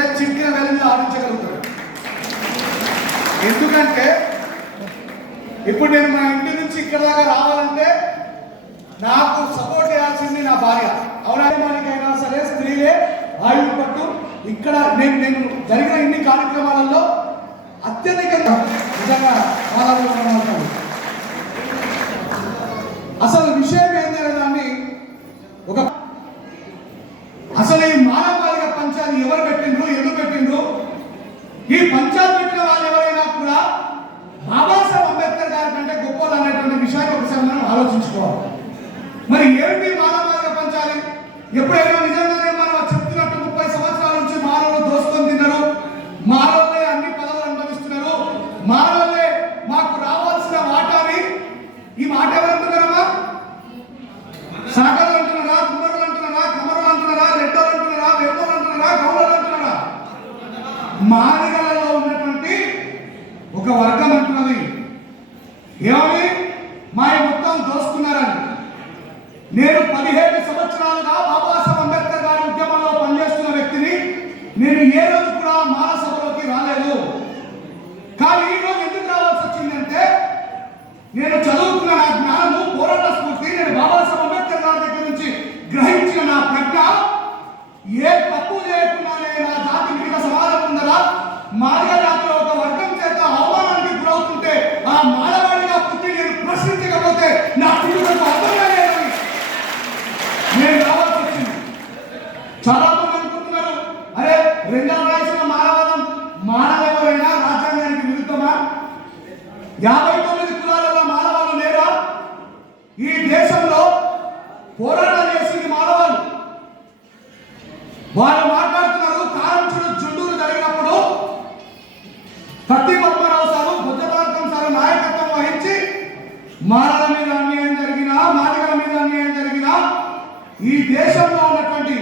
సరే చిక్కిన వేల మీద ఆడించగలుగుతారు. ఎందుకంటే ఇప్పుడు నేను మా ఇంటి నుంచి ఇక్కడ దాకా రావాలంటే నాకు సపోర్ట్ చేయాల్సింది నా భార్య. అవునానికైనా సరే స్త్రీలే ఆయువు పట్టు. ఇక్కడ నేను జరిగిన ఇన్ని కార్యక్రమాలలో అత్యధికంగా నిజంగా మాట్లాడుతున్నాను. అసలు విషయం ఏంటనే దాన్ని అసలు ఈ మానవాళిక పంచాయతీ ఎవరు పెట్టిండ్రు, ఎందుకు పెట్టిండ్రు? ఈ పంచాయతీ పెట్టిన వాళ్ళు ఎవరైనా కూడా బాబాసాహెబ్ అంబేద్కర్ గారి కంటే గొప్పలు అనేటువంటి విషయాన్ని ఒకసారి మనం ఆలోచించుకోవాలి. మరి ఏమిటి మానవాళిక పంచాయతీ? ఎప్పుడైనా నిజంగానే మనం చెప్తున్నట్టు 30 సంవత్సరాల నుంచి మానవులు దోసుకొని తిన్నారు, మానవులే అన్ని పదవులు అనుభవిస్తున్నారు, మానవులే మాకు రావాల్సిన వాటాని ఈ మాట ఎవరంటున్నారమ్మా? సాగర్లు అంటున్నారా, కుమ్మరులు అంటున్నారా, కమరులు అంటున్నారా, రెడ్డోలు అంటున్నారా, వెమ్మలు అంటున్నారా, గౌరలు అంటున్నారా? మాదిగలలో ఉన్నటువంటి ఒక వర్గం అంటున్నది ఏమని? మా మొత్తం దోసుకున్నారని. నేను 17 సంవత్సరాలుగా బాబాసాహెబ్ అంబేద్కర్ గారి ఉద్యమంలో పనిచేస్తున్న వ్యక్తిని. నేను ఏ రోజు కూడా మహాసభలోకి రాలేదు. కానీ ఈ రోజు ఎందుకు రావాల్సి వచ్చిందంటే నేను చదువుకున్న నా జ్ఞానము, పోరాట స్ఫూర్తి, నేను బాబాసాహెబ్ అంబేద్కర్ గారి దగ్గర నుంచి గ్రహించిన నా ప్రజ్ఞ, ఏ తప్పు చేయకుండానే నా జాతి మిగతా సమాజం ఉందరా మాదిగ జాతిలో ఒక వర్గం చేత అవమానానికి గురవుతుంటే ఆ మానవాడిగా పుట్టి నేను ప్రశ్నించకపోతే నా పిల్లలకు అర్థంగా లేదని నేను రావాల్సి వచ్చింది. చాలా మంది అనుకుంటున్నారు, అరే రెండవ రాసిన మానవాదం మానవెవరైనా రాజ్యాంగానికి విరుద్ధమా? 59 కులాలలో మానవాళ్ళు లేరా? ఈ దేశంలో పోరాటం చేసింది మానవాళ్ళు. వాళ్ళు మాట్లాడుతున్నారు. కారంచుడు జుండూరు జరిగినప్పుడు కత్తి పద్మరావు సారు, బుద్ధభారతం సారు నాయకత్వం వహించి మానవుల మీద అన్యాయం జరిగినా, మాదిగల మీద అన్యాయం జరిగినా ఈ దేశంలో ఉన్నటువంటి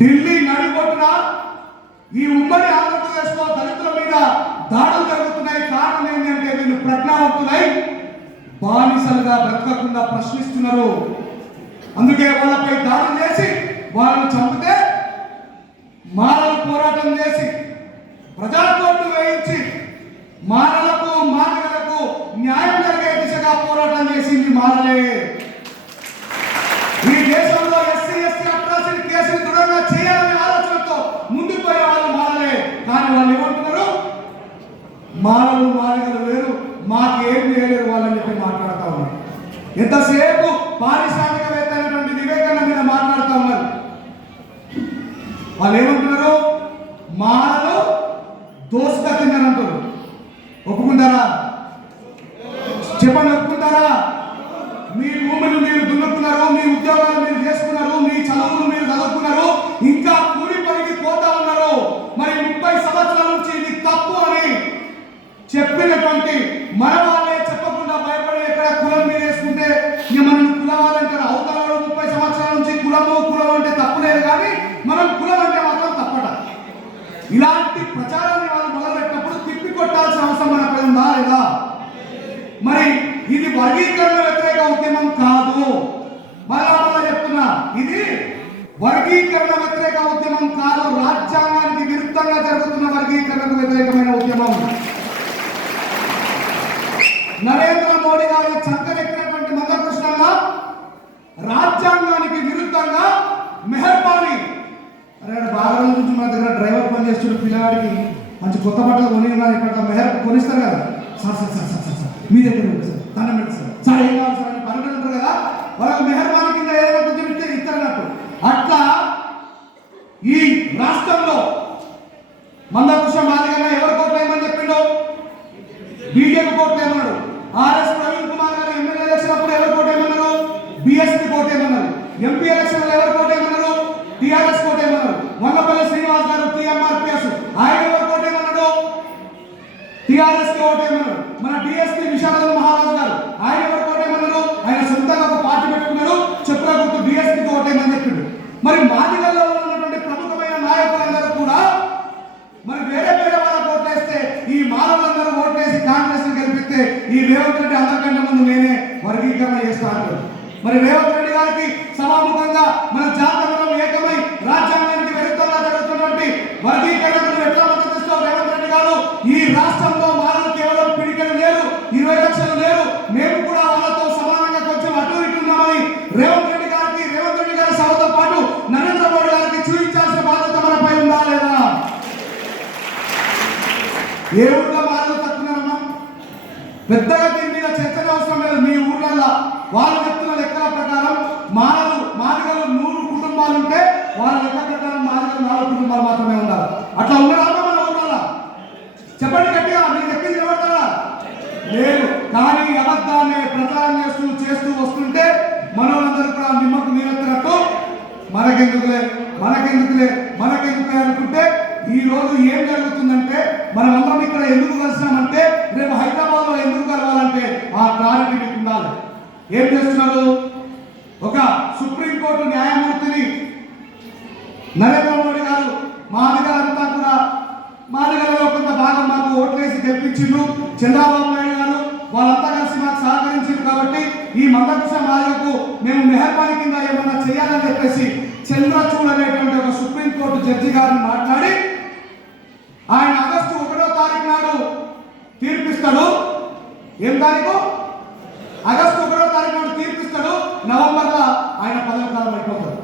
ఢిల్లీ నడిబొట్టున ఈ ఉమ్మడి ఆంధ్రప్రదేశ్లో దళితుల మీద దాడులు జరుగుతున్నాయి. కారణం ఏంటంటే వీళ్ళు ప్రజ్ఞావంతులై బానిసలుగా బ్రతకకుండా ప్రశ్నిస్తున్నారు. అందుకే వాళ్ళపై దాడులు చేసి వాళ్ళని చంపితే మానవులు పోరాటం చేసి ప్రజాకోర్టు వేయించి మానవులకు మానవులకు న్యాయం జరిగే దిశగా పోరాటం చేసింది మానలే. ఈ దేశంలో ఎస్సీ అట్రాసిటీ కేసులు దృఢంగా చేయాలనే ఆలోచనతో ముందుకు పోయే వాళ్ళు మానలే. కానీ వాళ్ళు ఏమంటున్నారు? మానవులు మానవులు వేరు, మాకు ఏం చేయలేరు వాళ్ళని చెప్పి మాట్లాడుతూ ఉన్నారు. ఎంతసేపు పారిశ్రామికవేత్త అయినటువంటి వివేకానంద మీద మాట్లాడుతూ ఉన్నారు. వాళ్ళు ఏమంటున్నారు? మానవులు దోసుగా తిన్నారంటారు. ఒప్పుకుంటారా? చెప్పండి, ఒప్పుకుంటారా? మీ భూములు మీరు దున్నుకున్నారు, మీ ఉద్యోగాలు మీరు చేసుకున్నారు, మీ చదువులు మీరు చదువుకున్నారు, ఇంకా కూలి పనికి పోతా ఉన్నారు. మరి 30 సంవత్సరాల నుంచి ఇది తప్పు అని చెప్పినటువంటి మన వాళ్ళే చెప్పకుండా భయపడి ఎక్కడ కులం మీద వేసుకుంటే ఇక మనం కులవాలంటారు. అవతల 30 సంవత్సరాల నుంచి కులం అంటే తప్పులేదు, కానీ మనం కులం అంటే మాత్రం తప్పట. ఇలాంటి ప్రచారాన్ని వాళ్ళు మొదలుపెట్టినప్పుడు తిప్పి కొట్టాల్సిన అవసరం మనపై ఉందా లేదా? మరి ఇది వర్గీకరణ వ్యతిరేక ఉద్యమం కాదు. మళ్ళా చెప్తున్నా, ఇది వర్గీకరణ వ్యతిరేక ఉద్యమం కాదు. రాజ్యాంగానికి విరుద్ధంగా జరుగుతున్న వర్గీకరణకు వ్యతిరేకమైన ఉద్యమం. నరేంద్ర మోడీ గారి చంకనెక్కినటువంటి మందకృష్ణన్న రాజ్యాంగానికి విరుద్ధంగా మెహర్బానీ, అరే బాగా నుంచి మన దగ్గర డ్రైవర్ పని చేస్తున్న పిల్లవాడికి మంచి కొత్త బట్టలు కొని ఇక్కడ మెహర్ కొనిస్తారు కదా, sir sir sir sir sir మీ దగ్గర ఉంది సార్, దండం పెడతారు సార్, ఏం కావాలి సార్ అని పనుకుంటారు కదా, వాళ్ళకి మెహర్బానీ కింద ఏదైనా కొంచెం ఇస్తే ఇస్తారన్నట్టు. అట్లా ఈ రాష్ట్రంలో మందకృష్ణ మాదిగన్న ఎవరు కోట్లేమని చెప్పిండో? బీజేపీ కోట్లేమన్నాడు. ఆర్ఎస్ ప్రవీణ్ కుమార్ గారు ఎమ్మెల్యే ఎలక్షన్ అప్పుడు ఎవరు కోటేమన్నారు? బిఎస్పీ కోటేమన్నారు. ఎంపీ ఎలక్షన్ ఎవరు కోటేమన్నారు? టిఆర్ఎస్ కోటేమన్నారు. వంగపల్లి శ్రీనివాస్ గారు టిఎంఆర్పిఎస్ ఆయన ఎవరు కోటేమన్నాడు? టిఆర్ఎస్ కి ఓటేమన్నారు. మన డిఎస్పీ విశాఖ మహారాజు గారు ఆయన ఎవరు కోటేమన్నారు? ఆయన సొంతంగా ఒక పార్టీ పెట్టుకున్నారు, చెప్పుల గుర్తు బిఎస్పీకి ఓటేమని చెప్పిండు. మరి మాదిగల్లో ఉన్నటువంటి ప్రముఖమైన నాయకులందరూ కూడా మరి వేరే వేరే వాళ్ళ ఓట్లేస్తే ఈ మానవులందరూ ఓట్లేసి కాంగ్రెస్ ని గెలిపిస్తే ఈ రేవంత్ రెడ్డి అందరికంటే ముందు నేనే వర్గీకరణ చేస్తా అంటారు. మరి రేవంత్ రెడ్డి గారికి సమాముఖంగా మన జాతీయం ఏకమై రాజ్యాంగానికి విరుద్ధంగా జరుగుతున్నటువంటి ఏ ఊళ్ళో మాలలు తక్కున్నారమ్మా? పెద్దగా దీని మీద చర్చనే అవసరం లేదు. మీ ఊర్లల్లో వాళ్ళు చెప్తున్న లెక్కల ప్రకారం మాదిగలు 100 కుటుంబాలు ఉంటే వాళ్ళ లెక్క ప్రకారం మాదిగలు 4 కుటుంబాలు మాత్రమే ఉండాలి. అట్లా ఉన్నారమ్మా మన ఊర్లలో? చెప్పండి గట్టిగా, మీరు చెప్పింది నిలబడతారా? లేదు. కానీ అబద్ధాన్ని ప్రచారం చేస్తూ వస్తుంటే మనోళ్ళందరూ కూడా నిమ్మకు నీరెత్తినట్టు మనకెందుకులే అనుకుంటే ఈ రోజు ఏం జరుగుతుందంటే మనం అందరం ఇక్కడ ఎందుకు కలిసినామంటే రేపు హైదరాబాద్ లో ఎందుకు కలవాలంటే ఆ క్లారిటీ మీకు ఉండాలి. ఏం చేస్తున్నారు? ఒక సుప్రీంకోర్టు న్యాయమూర్తిని నరేంద్ర మోడీ గారు మాదిగలంతా కూడా మాదిగలలో కొంత భాగం మాకు ఓట్లేసి గెలిపించిండు. చంద్రబాబు నాయుడు గారు వాళ్ళంతా కలిసి మాకు సహకరించారు కాబట్టి ఈ మందకృష్ణ మాదిగకు మేము మెహర్బానీ కింద ఏమన్నా చేయాలని చెప్పేసి చంద్రచూడ్ అనేటువంటి ఒక సుప్రీంకోర్టు జడ్జి గారిని మాట్లాడి ఆయన ఆగస్టు 1వ తారీఖు నాడు తీర్పిస్తాడు. ఏం తారీఖు? ఆగస్టు 1వ తారీఖు నాడు తీర్పిస్తాడు. నవంబర్లో ఆయన పదవి కాలం అయిపోతాడు.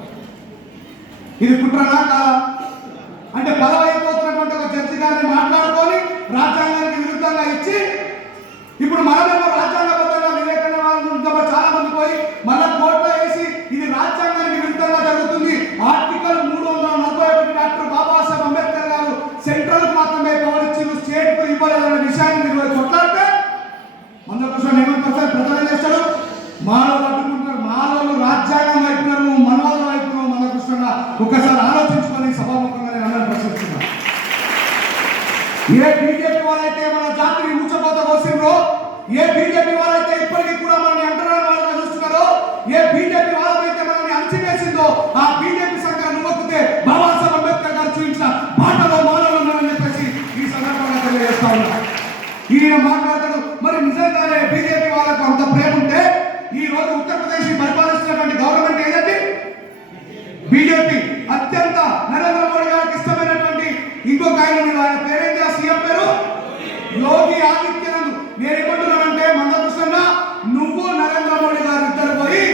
ఇది కుట్రనా కాదా? అంటే పదవి అయిపోతున్నటువంటి ఒక జడ్జి గారిని మాట్లాడుకొని రాజ్యాంగానికి విరుద్ధంగా ఇచ్చి ఇప్పుడు మనమేమో రాజ్యాంగబద్ధంగా వివేకానంద చాలా మంది పోయి మళ్ళా కోర్టులో వేసి ఇది రాజ్యాంగానికి విరుద్ధంగా జరుగుతుంది. ఆర్టికల్ 341 డాక్టర్ బాబాసాహెబ్ అంబేద్కర్ గారు సెంట్రల్ కు మాత్రమే పవర్ ఇచ్చింది, స్టేట్ కు ఇవ్వలేదన్న విషయాన్ని మీరు కొట్లాడితే మందకృష్ణ ఏమంటారు? ప్రచారం చేస్తాడు. మానవులు అడ్డుకుంటారు. మానవులు రాజ్యాంగం వైపున్నారు, నువ్వు మనవాళ్ళ వైపున్నావు. మందకృష్ణ ఒక్కసారి ఆలోచించుకొని సభాముఖంగా నేను అందరూ ప్రశ్నిస్తున్నా. ఏ బీజేపీ వాళ్ళైతే మన జాతిని ఊచకోత కోసిండ్రో, ఏ బీజేపీ వాళ్ళైతే ఇప్పటికీ కూడా మనల్ని అంటరాని వాళ్ళగా చూస్తున్నారో, ఏ బీజేపీ వాళ్ళైతే మనల్ని అణచివేసిందో ఆ బీజేపీ సంఖ్య నువ్వొక్కితే బాబాసాహెబ్ అంబేద్కర్ గారు చూపించిన బాటలో మానవులు ఉన్నారని చెప్పేసి ఈ సందర్భంగా తెలియజేస్తా ఉన్నా. ఈయన మాట్లాడతాడు. మరి నిజంగానే బీజేపీ వాళ్ళకు అంత ప్రేమ ఉంటే ఈ రోజు ఉత్తరప్రదేశ్ పరిపాలిస్తున్నటువంటి గవర్నమెంట్ ఏదండి? బీజేపీ. అత్యంత నరేంద్ర మోడీ గారికి ఇష్టమైనటువంటి ఇంకొక ఆయన పేరేంటి? ఆ సీఎం పేరు యోగి ఆదిత్యనాథ్. నేనేమంటున్నానంటే మందకృష్ణ, నువ్వు నరేంద్ర మోడీ గారు ఇద్దరు పోయి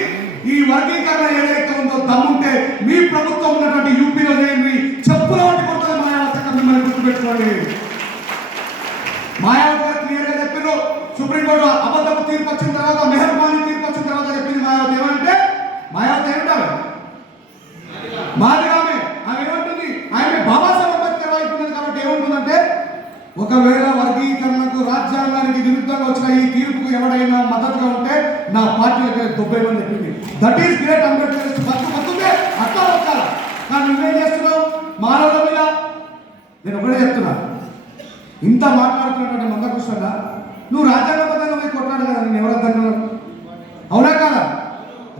ఈ వర్గీకరణ ఏదైతే ఉందో దమ్ముంటే మీ ప్రభుత్వం ఉన్నటువంటి యూపీలో చేయండి. చెప్పుల వంటి కొడుతుంది మాయావతి. మిమ్మల్ని గుర్తుపెట్టుకోండి. మాయావతి గారు క్లియర్ గా చెప్పారు. సుప్రీంకోర్టు అబద్ధపు తీర్పు వచ్చిన తర్వాత, మెహర్బానీ తీర్పు వచ్చిన తర్వాత చెప్పింది మాయావతి. ఏమంటే మాయావతి ఏమంటారు? మాదిగామే. ఆమె ఏమంటుంది? ఆమె బాబాసాహెబ్ అంబేద్కర్ వైపు ఉన్నది కాబట్టి ఏమంటుందంటే ఒకవేళ వర్గీకరణకు రాజ్యాంగానికి విరుద్ధంగా వచ్చిన ఈ తీర్పుకు ఎవడైనా మద్దతుగా ఉంటే నా పార్టీలకి దొబ్బేమని చెప్పింది. That is great Ambedkar. బతుకుంటే అట్లా వచ్చారు. కానీ నువ్వేం చేస్తున్నావు మానవుల మీద? నేను ఒకటే చెప్తున్నా, ఇంత మాట్లాడుతున్నటువంటి మందకృష్ణ, నువ్వు రాజ్యాంగబద్ధంగా పోయి కొట్లాడు కదా. నేను ఎవరన్నా అవునా కాదా?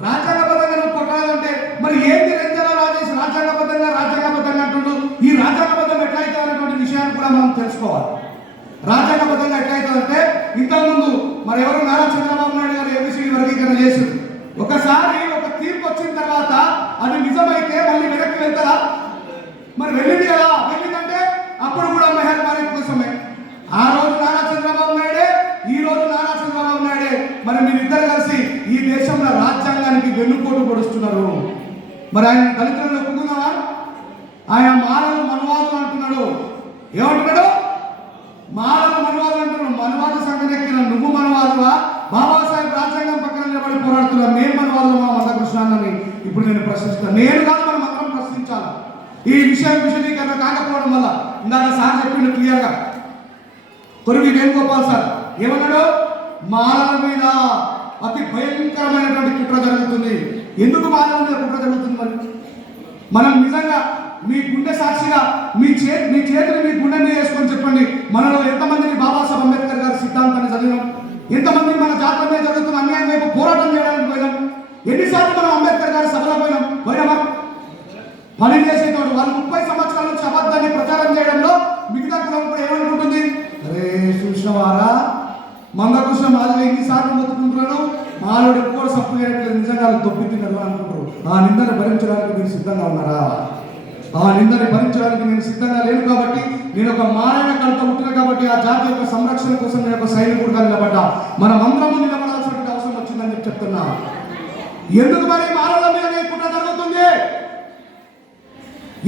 రాజ్యాంగబద్ధంగా నువ్వు కొట్లాడాలంటే మరి ఏంటి రంజన రాజేష్ రాజ్యాంగబద్ధంగా అంటుండు. ఈ రాజ్యాంగబద్ధం ఎట్లయితే అనేటువంటి విషయాన్ని కూడా మనం తెలుసుకోవాలి. రాజ్యాంగబద్ధంగా ఎట్లయితుందంటే ఇంతకుముందు మరి ఎవరు నారా చంద్రబాబు నాయుడు గారు ఏబిసి వర్గీకరణ చేశారు. ఒకసారి ఒక తీర్పు వచ్చిన తర్వాత అది నిజమైతే మళ్ళీ వెనక్కి వెళ్తారా? మరి వెళ్ళింది కదా. వెళ్ళిందంటే అప్పుడు కూడా మెహర్బానీ కోసమే. ఆ రోజు నారా చంద్రబాబు నాయుడే, ఈ రోజు నారా చంద్రబాబు నాయుడే. మరి మీరిద్దరు కలిసి ఈ దేశంలో రాజ్యాంగానికి వెన్నుపోటు పొడుస్తున్నారు. మరి ఆయన దళితులను ఒప్పుకుందామా? ఆయన మానవులు మనవాదులు అంటున్నాడు. ఏమంటున్నాడు? మానవులు మనవాదులు అంటున్నాడు. మనవాద సంఘం ఎక్కిన నువ్వు మనవాదువా? బాబాసాహెబ్ రాజ్యాంగం పక్కన నిలబడి పోరాడుతున్నా మేము మనవాదులు మా మందకృష్ణాన్ని ఇప్పుడు నేను ప్రశ్నిస్తాను. నేను కాదు, మనం అందరం ప్రశ్నించాలి. ఈ విశదీకరణ కాకపోవడం వల్ల ఇందాక సార్ చెప్పిండు క్లియర్గా. తొలివి వేణుగోపాల్ సార్ ఏమన్నాడు? మానవుల మీద అతి భయంకరమైనటువంటి కుట్ర జరుగుతుంది. ఎందుకు మానవుల మీద కుట్ర జరుగుతుంది? మరి మనం నిజంగా మీ గుండె సాక్షిగా మీ చేతిని మీ గుండె మీద వేసుకొని చెప్పండి, మనలో ఎంతమందిని బాబాసాహెబ్ అంబేద్కర్ గారి సిద్ధాంతాన్ని చదివినాం? ఎంతమంది మన జాతర మీద జరుగుతున్న అన్యాయం వైపు పోరాటం చేయడానికి పోయినాం? ఎన్నిసార్లు మనం అంబేద్కర్ గారి సభలో పోయినామా? పని చేసేటోడు వాళ్ళు 30 సంవత్సరాల నుంచి అబద్ధాన్ని ప్రచారం చేయడంలో మిగతా కులం కూడా ఏమనుకుంటుంది? అరే చూసినవారా, మందకృష్ణ మాదిగా ఎన్నిసార్లు మొత్తుకుంటున్నాను, మాలోడు ఎక్కువ సప్పు చేయట్లేదు, నిజంగా దొబ్బితున్నారు అనుకుంటారు. ఆ నిందను భరించడానికి మీరు సిద్ధంగా ఉన్నారా? ఆ నిందని భరించడానికి నేను సిద్ధంగా లేను. కాబట్టి నేను ఒక మానవ కళతో పుట్టిన కాబట్టి ఆ జాతి యొక్క సంరక్షణ కోసం నేను ఒక సైనికుడుగా నిలబడ్డా. మనం అందరము నిలబడాల్సిన అవసరం వచ్చిందని చెప్తున్నా. ఎందుకు మరి మానవుల మీద కుట్ర జరుగుతుంది?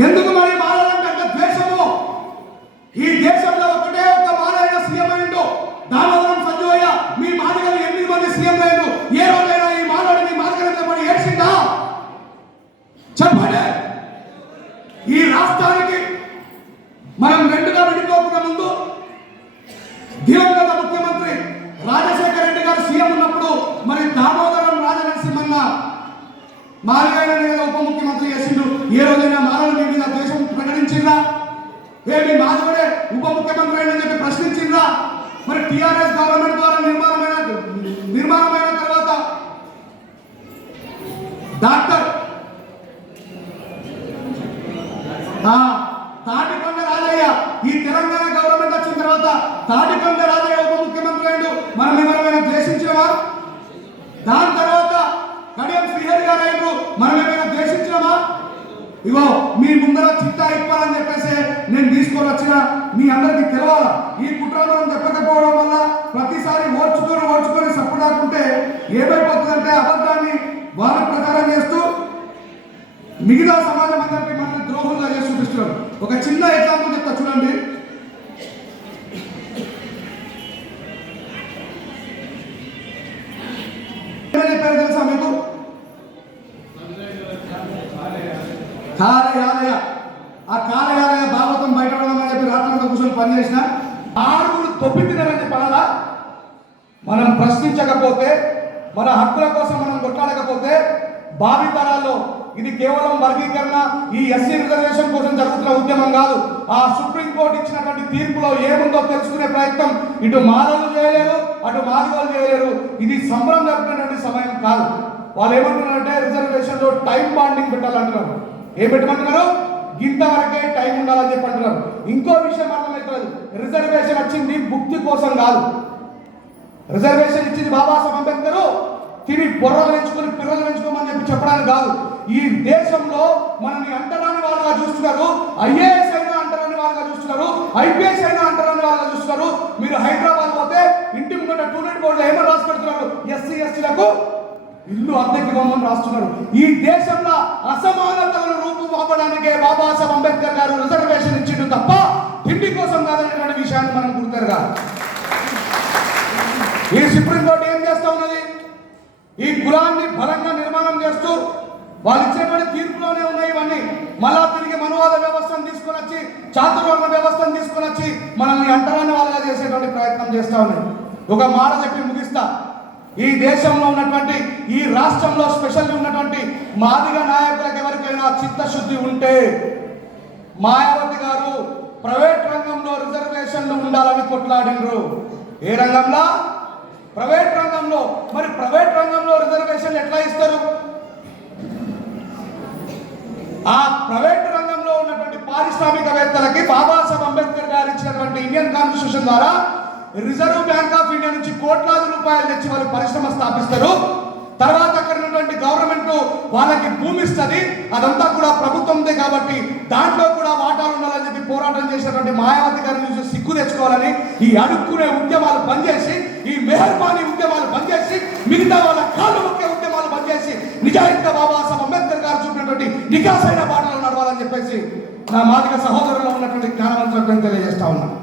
ఎందుకు మరి మానవులంటే ద్వేషము? ఈ దేశంలో ఒకటే ఒక మానవ రాష్ట్రానికి మనం రెండుగా విడిపోకుండా ముందు దివంగత ముఖ్యమంత్రి రాజశేఖర రెడ్డి గారు సీఎం ఉన్నప్పుడు మరి దామోదరం రాజనరసింహన్న మాదిగైన ఉప ముఖ్యమంత్రి చేసిండు. ఏ రోజైనా మానవ మీ మీద దేశం ప్రకటించిందా? మీ మాధవుడే ఉప ముఖ్యమంత్రి అని చెప్పి ప్రశ్నించిందా? మరి టిఆర్ఎస్ గవర్నమెంట్ ద్వారా నిర్మాణమైన తర్వాత డాక్టర్ తాటికొండ రాజయ్య, ఈ తెలంగాణ గవర్నమెంట్ వచ్చిన తర్వాత తాటికొండ రాజయ్య ఉప ముఖ్యమంత్రి అయ్యాడు. మనం ఏమైనా ద్వేషించినవా? దాని తర్వాత కడియం శ్రీహరి గారు అయ్యారు. మనం ఏమైనా ద్వేషించినవా? ఇగో మీ ముందర చిట్టా ఇవ్వాలని చెప్పేసి నేను తీసుకొని వచ్చిన మీ అందరికీ తెలవాలా. ఈ కుట్రలను చెప్పకపోవడం వల్ల ప్రతిసారి ఓర్చుకొని సపోర్ట్ ఆకుంటే ఏమైపోతుందంటే అబద్ధాన్ని వారి ప్రచారం చేస్తూ మిగతా సమాజం అందరికీ మనల్ని ద్రోహులుగా చేసి చూపిస్తున్నారు. ఒక చిన్న ఎగ్జాంపుల్ చెప్తా చూడండి. చెప్పారు తెలుసా మీకు? కాలయాలయ. ఆ కాలయాలయ భాగవతం బయట పడమని చెప్పి రాత్రి కూర్చొని పనిచేసిన ఆరుగురు తొప్పితినారని చెప్పాలా? మనం ప్రశ్నించకపోతే, మన హక్కుల కోసం మనం కొట్లాడకపోతే భావితరాల్లో ఇది కేవలం వర్గీకరణ, ఈ ఎస్సీ రిజర్వేషన్ కోసం జరుగుతున్న ఉద్యమం కాదు. ఆ సుప్రీంకోర్టు ఇచ్చినటువంటి తీర్పులో ఏముందో తెలుసుకునే ప్రయత్నం ఇటు మాలలు చేయలేరు, అటు మాదిగోలు చేయలేరు. ఇది సంబరం జరుపుకునేటువంటి సమయం కాదు. వాళ్ళు ఏమంటున్నారంటే రిజర్వేషన్ లో టైం బాండింగ్ పెట్టాలంటున్నారు. ఏం పెట్టమంటున్నారు? ఇంతవరకే టైం ఉండాలని చెప్పి అంటున్నారు. ఇంకో విషయం అర్థమవుతుంది, రిజర్వేషన్ వచ్చింది భుక్తి కోసం కాదు. రిజర్వేషన్ ఇచ్చింది బాబాసాహెబ్ అంబేద్కర్ తిని బొర్రలు పెంచుకొని పిల్లలు పెంచుకోమని చెప్పి చెప్పడానికి కాదు. ఈ దేశంలో మనల్ని అంటరాని వాళ్ళుగా చూస్తున్నారు. ఐఏఎస్ అయినా అంటరాని వాళ్ళుగా చూస్తున్నారు, ఐపీఎస్ అయినా అంటరాని వాళ్ళుగా చూస్తున్నారు. మీరు హైదరాబాద్ పోతే ఇంటి ముందు టూలెట్ బోర్డులో ఏమో రాసి పెడుతున్నారు, ఎస్సీ ఎస్టీలకు ఇల్లు అద్దెకి ఇవ్వమని రాస్తున్నారు. ఈ దేశంలో అసమానతలను రూపుమాపడానికే బాబాసాహెబ్ అంబేద్కర్ గారు రిజర్వేషన్ ఇచ్చిండు తప్ప తిండి కోసం కాదనేటువంటి విషయాన్ని మనం గుర్తెరగాలి. ఈ సుప్రీంకోర్టు ఏం చేస్తా ఉన్నది? ఈ కులాన్ని బలంగా నిర్మాణం చేస్తూ వాళ్ళు ఇచ్చినటువంటి తీర్పులోనే ఉన్నాయి ఇవన్నీ. మళ్ళా తిరిగి మనువాద వ్యవస్థను తీసుకొని వచ్చి, చాతుర్వర్ణ వ్యవస్థను తీసుకొని వచ్చి మనల్ని అంటరాని వాళ్ళగా చేసేటువంటి ప్రయత్నం చేస్తా ఉన్నాయి. ఒక మాట చెప్పి ముగిస్తా. ఈ దేశంలో ఉన్నటువంటి, ఈ రాష్ట్రంలో స్పెషల్ ఉన్నటువంటి మాదిగ నాయకులకు ఎవరికైనా చిత్తశుద్ధి ఉంటే మాయావతి గారు ప్రైవేట్ రంగంలో రిజర్వేషన్లు ఉండాలని కొట్లాడినరు. ఏ రంగంలో? ప్రైవేట్ రంగంలో. మరి ప్రైవేట్ రంగంలో రిజర్వేషన్లు ఎట్లా ఇస్తారు? ఆ ప్రైవేట్ రంగంలో ఉన్నటువంటి పారిశ్రామికవేత్తలకి బాబాసాహెబ్ అంబేద్కర్ గారు ఇచ్చినటువంటి ఇండియన్ కాన్స్టిట్యూషన్ ద్వారా రిజర్వ్ బ్యాంక్ ఆఫ్ ఇండియా నుంచి కోట్లాది రూపాయలు తెచ్చి వాళ్ళు పరిశ్రమ స్థాపిస్తారు. తర్వాత అక్కడ ఉన్నటువంటి గవర్నమెంట్ వాళ్ళకి భూమి ఇస్తుంది. అదంతా కూడా ప్రభుత్వందే కాబట్టి దాంట్లో కూడా వాటాలు ఉండాలని చెప్పి పోరాటం చేసినటువంటి మాయావతి గారి నుంచి సిగ్గు తెచ్చుకోవాలని ఈ అడుక్కునే ఉద్యమాలు పనిచేసి, ఈ మెహర్బానీ ఉద్యమాలు పనిచేసి, మిగతా వాళ్ళ కాళ్ళు ముఖ్య ఉద్యమాలు పనిచేసి నిజాయితీగా బాబాసాహెబ్ అంబేద్కర్ గారు చూపినటువంటి నికాసైన బాటలు నడవాలని చెప్పేసి నా మాదిగ సహోదరుల్లో ఉన్నటువంటి జ్ఞానవంతులకు తెలియజేస్తా ఉన్నాను.